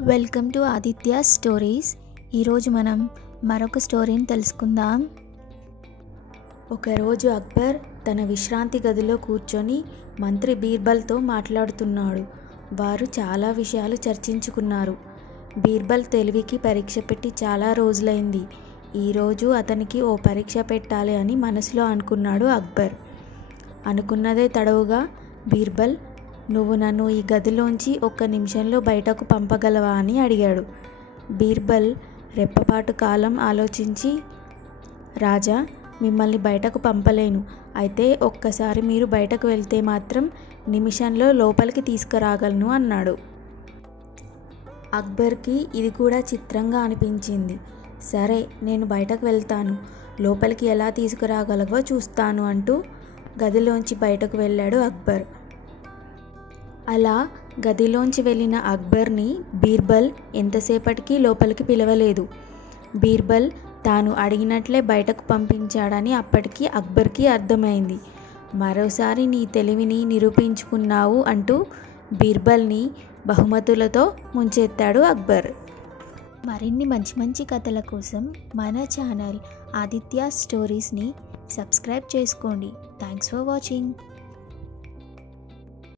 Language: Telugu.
Welcome to Aditya stories. ఈరోజు మనం మరొక స్టోరీని తెలుసుకుందాం. ఒకరోజు అక్బర్ తన విశ్రాంతి గదిలో కూర్చొని మంత్రి బీర్బల్తో మాట్లాడుతున్నాడు. వారు చాలా విషయాలు చర్చించుకున్నారు. బీర్బల్ తెలివికి పరీక్ష పెట్టి చాలా రోజులైంది. ఈరోజు అతనికి ఓ పరీక్ష పెట్టాలి అని మనసులో అనుకున్నాడు అక్బర్. అనుకున్నదే తడవుగా, బీర్బల్, నువ్వు నన్ను ఈ గదిలోంచి ఒక్క నిమిషంలో బయటకు పంపగలవా అని అడిగాడు. బీర్బల్ రెప్పపాటు కాలం ఆలోచించి, రాజా, మిమ్మల్ని బయటకు పంపలేను. అయితే ఒక్కసారి మీరు బయటకు వెళ్తే మాత్రం నిమిషంలో లోపలికి తీసుకురాగలను అన్నాడు. అక్బర్కి ఇది కూడా చిత్రంగా అనిపించింది. సరే, నేను బయటకు వెళ్తాను, లోపలికి ఎలా తీసుకురాగలవో చూస్తాను అంటూ గదిలోంచి బయటకు వెళ్ళాడు అక్బర్. అలా గదిలోంచి వెళ్ళిన అక్బర్ని బీర్బల్ ఎంతసేపటికి లోపలికి పిలవలేదు. బీర్బల్ తాను అడిగినట్లే బయటకు పంపించాడని అప్పటికి అక్బర్కి అర్థమైంది. మరోసారి నీ తెలివిని నిరూపించుకున్నావు అంటూ బీర్బల్ని బహుమతులతో ముంచెత్తాడు అక్బర్. మరిన్ని మంచి మంచి కథల కోసం మన ఛానల్ ఆదిత్య స్టోరీస్ని సబ్స్క్రైబ్ చేసుకోండి. Thanks for watching.